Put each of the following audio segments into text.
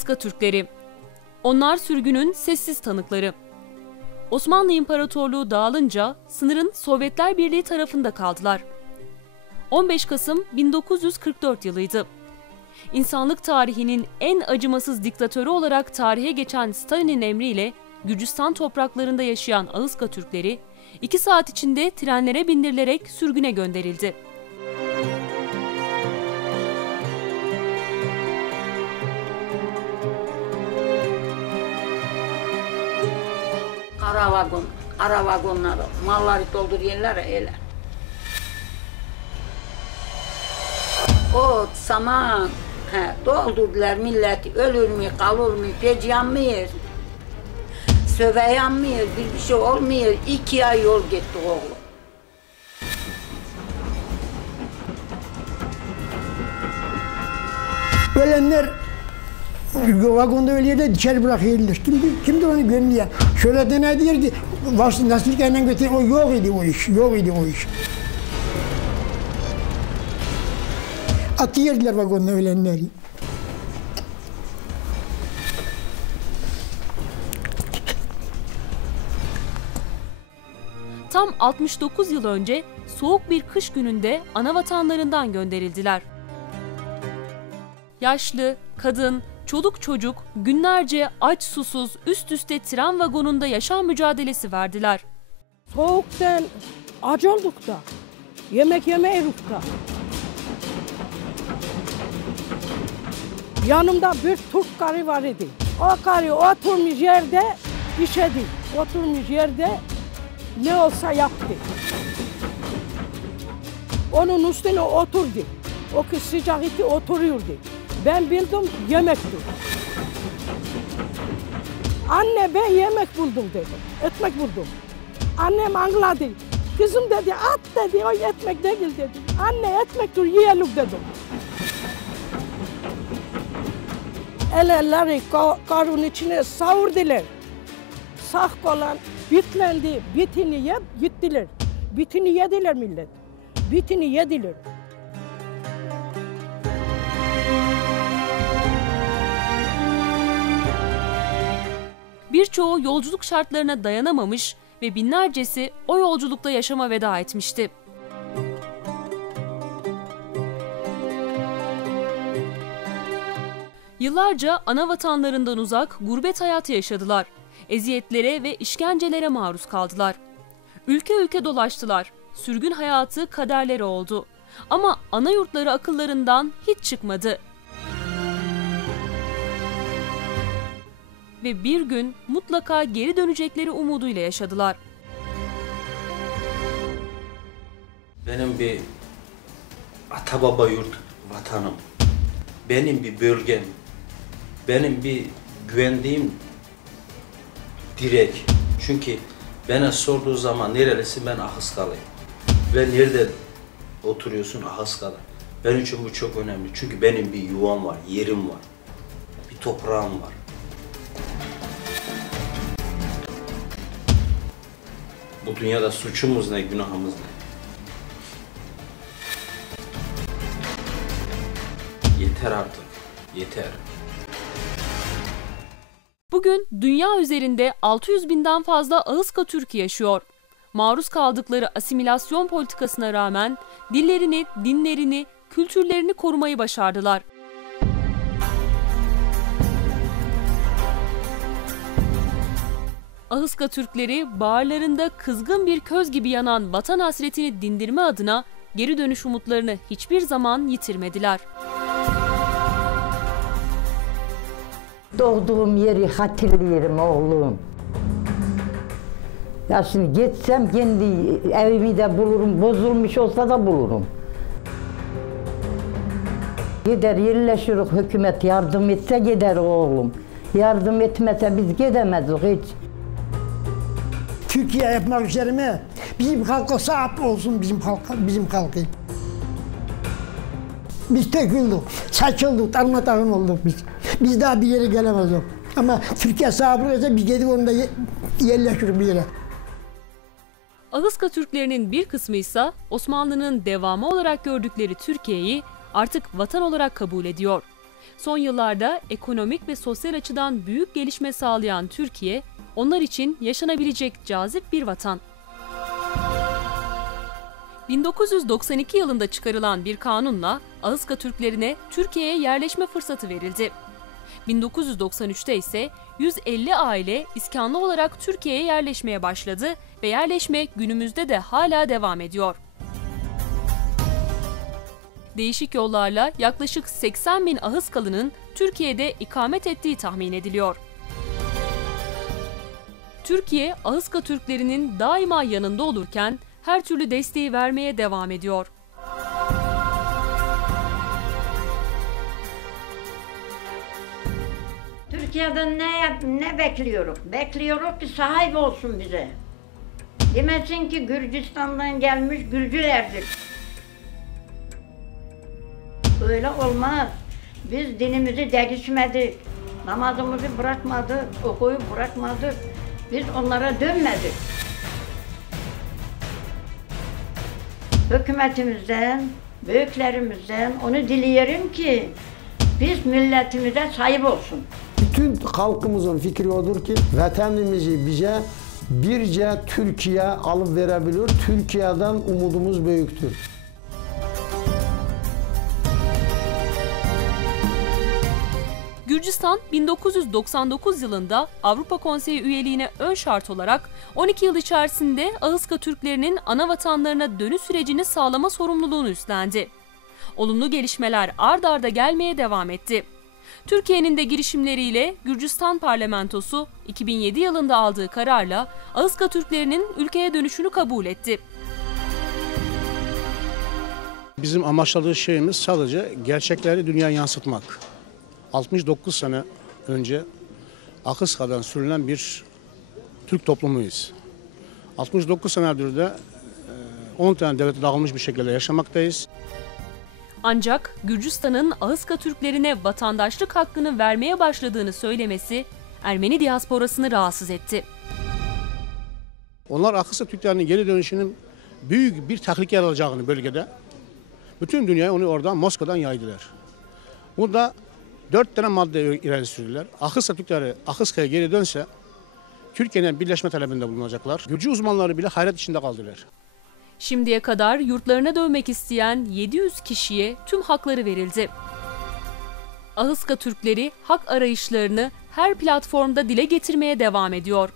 Ahıska Türkleri. Onlar sürgünün sessiz tanıkları. Osmanlı İmparatorluğu dağılınca sınırın Sovyetler Birliği tarafında kaldılar. 15 Kasım 1944 yılıydı. İnsanlık tarihinin en acımasız diktatörü olarak tarihe geçen Stalin'in emriyle Gürcistan topraklarında yaşayan Ahıska Türkleri 2 saat içinde trenlere bindirilerek sürgüne gönderildi. Kara vagon, ara vagonları, malları doldur yerlere elə. Ot, saman, hə, doldurdular milləti, ölürmü, qalırmı, pec yanmıyor. Sövə yanmıyor, bir bir şey olmuyor. İki ay yol gittik oğlum. Ölenler vagonda öyle yerde dışarı bırakıyorlar. Kim, kimdi onu gömleyen? Şöyle de ne diyor ki, vasıf nasıl kendine götürüyor, o yok idi o iş, yok idi o iş. Atıyordular vagonda ölenleri. Tam 69 yıl önce soğuk bir kış gününde ana vatanlarından gönderildiler. Yaşlı, kadın, çoluk çocuk günlerce aç susuz üst üste tren vagonunda yaşam mücadelesi verdiler. Soğuktan aç olduk da. Yemek yemeyiz da. Yanımda bir Türk karı var idi. O karı oturmuş yerde işedi. Oturmuş yerde ne olsa yaptı. Onun üstüne oturdu. O kız sıcak idi oturuyordu. Ben bildim yemekti. Anne ben yemek buldum dedi. Ekmek buldum. Annem anladı. Kızım dedi at dedi o ekmek değil dedi. Anne ekmek dur yiyelim dedim. El elleri ka- karın içine savurdular. Sağ kalan bitlendi. Bitini yep gittiler. Bitini yediler millet. Bitini yediler. Birçoğu yolculuk şartlarına dayanamamış ve binlercesi o yolculukta yaşama veda etmişti. Yıllarca ana vatanlarından uzak gurbet hayatı yaşadılar. Eziyetlere ve işkencelere maruz kaldılar. Ülke ülke dolaştılar. Sürgün hayatı kaderleri oldu. Ama ana yurtları akıllarından hiç çıkmadı. Ve bir gün mutlaka geri dönecekleri umuduyla yaşadılar. Benim bir ata baba yurt vatanım. Benim bir bölgem. Benim bir güvendiğim direk. Çünkü bana sorduğu zaman nerelisin ben Ahıskalıyım. Ve nerede oturuyorsun Ahıskalı. Benim için bu çok önemli. Çünkü benim bir yuvam var, yerim var. Bir toprağım var. Bu dünyada suçumuz ne, günahımız ne? Yeter artık. Yeter. Bugün dünya üzerinde 600 binden fazla Ağızka Türk yaşıyor. Maruz kaldıkları asimilasyon politikasına rağmen dillerini, dinlerini, kültürlerini korumayı başardılar. Ahıska Türkleri bağırlarında kızgın bir köz gibi yanan vatan hasretini dindirme adına geri dönüş umutlarını hiçbir zaman yitirmediler. Doğduğum yeri hatırlıyorum oğlum. Ya şimdi gitsem kendi evimi de bulurum, bozulmuş olsa da bulurum. Gider yerleşirik, hükümet yardım etse gider oğlum. Yardım etmese biz gidemedik hiç. Türkiye yapmak üzerine bizim halka sahip olsun bizim halka, bizim halkı. Biz döküldük, saçıldık, darmadağın olduk biz. Biz daha bir yere gelemezdik. Ama Türkiye olursa biz gidip onda ye- yerleşiriz bir yere. Ahıska Türklerinin bir kısmı ise Osmanlı'nın devamı olarak gördükleri Türkiye'yi artık vatan olarak kabul ediyor. Son yıllarda ekonomik ve sosyal açıdan büyük gelişme sağlayan Türkiye, onlar için yaşanabilecek cazip bir vatan. 1992 yılında çıkarılan bir kanunla Ağızka Türklerine Türkiye'ye yerleşme fırsatı verildi. 1993'te ise 150 aile iskanlı olarak Türkiye'ye yerleşmeye başladı ve yerleşme günümüzde de hala devam ediyor. Değişik yollarla yaklaşık 80 bin Ahıskalı'nın Türkiye'de ikamet ettiği tahmin ediliyor. Türkiye, Ahıska Türklerinin daima yanında olurken her türlü desteği vermeye devam ediyor. Türkiye'den ne ne bekliyoruz? Bekliyoruz ki sahip olsun bize. Demesin ki Gürcistan'dan gelmiş Gürcülerdir. Öyle olmaz. Biz dinimizi değişmedik. Namazımızı bırakmadık, okuyup bırakmadık. Biz onlara dönmedik. Hükümetimizden, büyüklerimizden onu dileyelim ki biz milletimize sahip olsun. Bütün halkımızın fikri odur ki vatanımızı bize birce Türkiye alıp verebilir. Türkiye'den umudumuz büyüktür. Gürcistan 1999 yılında Avrupa Konseyi üyeliğine ön şart olarak 12 yıl içerisinde Ağızka Türklerinin ana vatanlarına dönüş sürecini sağlama sorumluluğunu üstlendi. Olumlu gelişmeler ard arda gelmeye devam etti. Türkiye'nin de girişimleriyle Gürcistan parlamentosu 2007 yılında aldığı kararla Ağızka Türklerinin ülkeye dönüşünü kabul etti. Bizim amaçladığı şeyimiz sadece gerçekleri dünyaya yansıtmak. 69 sene önce Akıska'dan sürülen bir Türk toplumuyuz. 69 senedir de 10 tane devlet dağılmış bir şekilde yaşamaktayız. Ancak Gürcistan'ın Ağızka Türklerine vatandaşlık hakkını vermeye başladığını söylemesi Ermeni diasporasını rahatsız etti. Onlar Akıska Türklerinin geri dönüşünün büyük bir tehlike yaratacağını bölgede bütün dünyaya onu oradan Moskova'dan yaydılar. Burada dört tane madde ileri sürdüler. Akıska Türkleri Akıska'ya geri dönse Türkiye'nin birleşme talebinde bulunacaklar. Gürcü uzmanları bile hayret içinde kaldılar. Şimdiye kadar yurtlarına dönmek isteyen 700 kişiye tüm hakları verildi. Ahıska Türkleri hak arayışlarını her platformda dile getirmeye devam ediyor.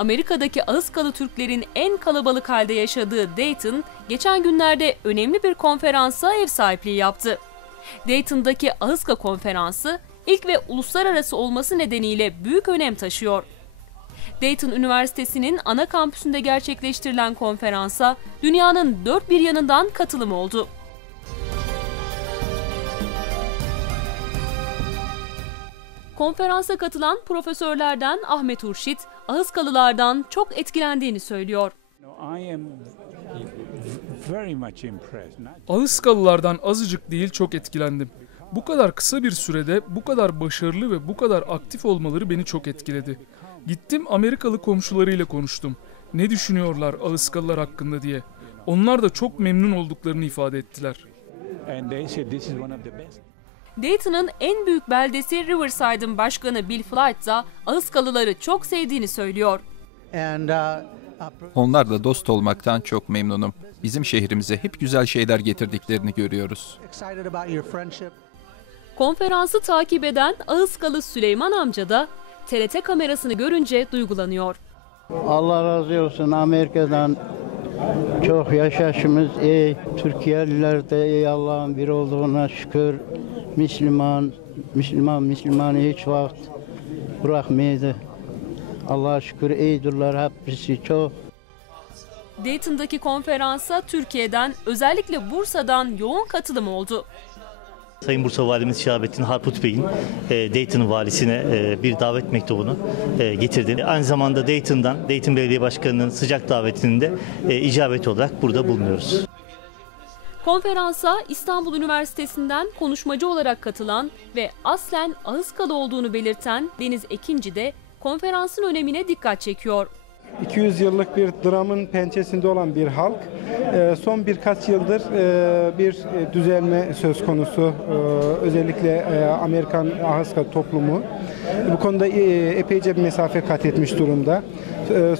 Amerika'daki Ahıskalı Türklerin en kalabalık halde yaşadığı Dayton, geçen günlerde önemli bir konferansa ev sahipliği yaptı. Dayton'daki Ahıska Konferansı ilk ve uluslararası olması nedeniyle büyük önem taşıyor. Dayton Üniversitesi'nin ana kampüsünde gerçekleştirilen konferansa dünyanın dört bir yanından katılım oldu. Konferansa katılan profesörlerden Ahmet Urşit, Ahıskalılardan çok etkilendiğini söylüyor. Ahıskalılardan azıcık değil çok etkilendim. Bu kadar kısa bir sürede bu kadar başarılı ve bu kadar aktif olmaları beni çok etkiledi. Gittim Amerikalı komşularıyla konuştum. Ne düşünüyorlar Ahıskalılar hakkında diye. Onlar da çok memnun olduklarını ifade ettiler. Dayton'ın en büyük beldesi Riverside'ın başkanı Bill Flight da Ahıskalıları çok sevdiğini söylüyor. Onlar da dost olmaktan çok memnunum. Bizim şehrimize hep güzel şeyler getirdiklerini görüyoruz. Konferansı takip eden Ağızkalı Süleyman amca da TRT kamerasını görünce duygulanıyor. Allah razı olsun Amerika'dan çok yaşaşımız iyi. Türkiye'liler de iyi Allah'ın bir olduğuna şükür. Müslüman, Müslüman, Müslümanı hiç vakit bırakmaydı. Allah'a şükür iyidirler hepsi çok. Dayton'daki konferansa Türkiye'den özellikle Bursa'dan yoğun katılım oldu. Sayın Bursa Valimiz Şahabettin Harput Bey'in e, Dayton valisine e, bir davet mektubunu e, getirdi. Aynı zamanda Dayton'dan, Dayton Belediye Başkanı'nın sıcak davetinin de e, icabet olarak burada bulunuyoruz. Konferansa İstanbul Üniversitesi'nden konuşmacı olarak katılan ve aslen Ağızkalı olduğunu belirten Deniz Ekinci de konferansın önemine dikkat çekiyor. 200 yıllık bir dramın pençesinde olan bir halk. Ee, Son birkaç yıldır e, bir e, düzelme söz konusu. Özellikle e, Amerikan Ahaska toplumu bu konuda e, epeyce bir mesafe kat etmiş durumda.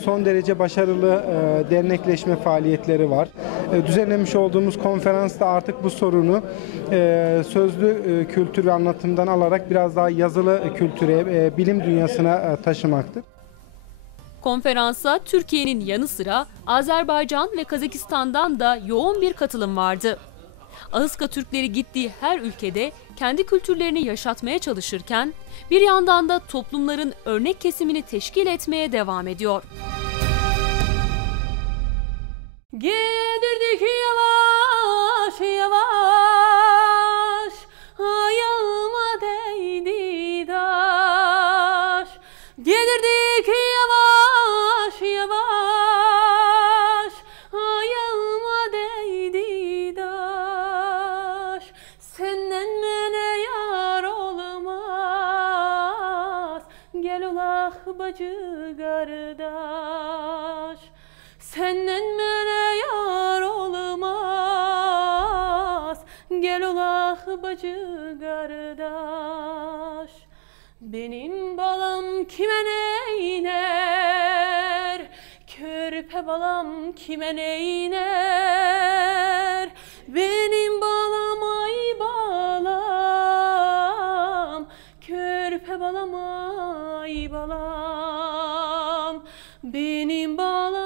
Son derece başarılı e, dernekleşme faaliyetleri var. E, Düzenlemiş olduğumuz konferansta artık bu sorunu e, sözlü e, kültür anlatımdan alarak biraz daha yazılı kültüre, e, bilim dünyasına e, taşımaktır. Konferansa Türkiye'nin yanı sıra Azerbaycan ve Kazakistan'dan da yoğun bir katılım vardı. Ahıska Türkleri gittiği her ülkede kendi kültürlerini yaşatmaya çalışırken bir yandan da toplumların örnek kesimini teşkil etmeye devam ediyor. Geldirdik yavaş yavaş ah bacı kardeş. Benim balam kime ne iner? Körpe balam kime ne iner? Benim balam ay balam. Körpe balam ay balam. Benim balam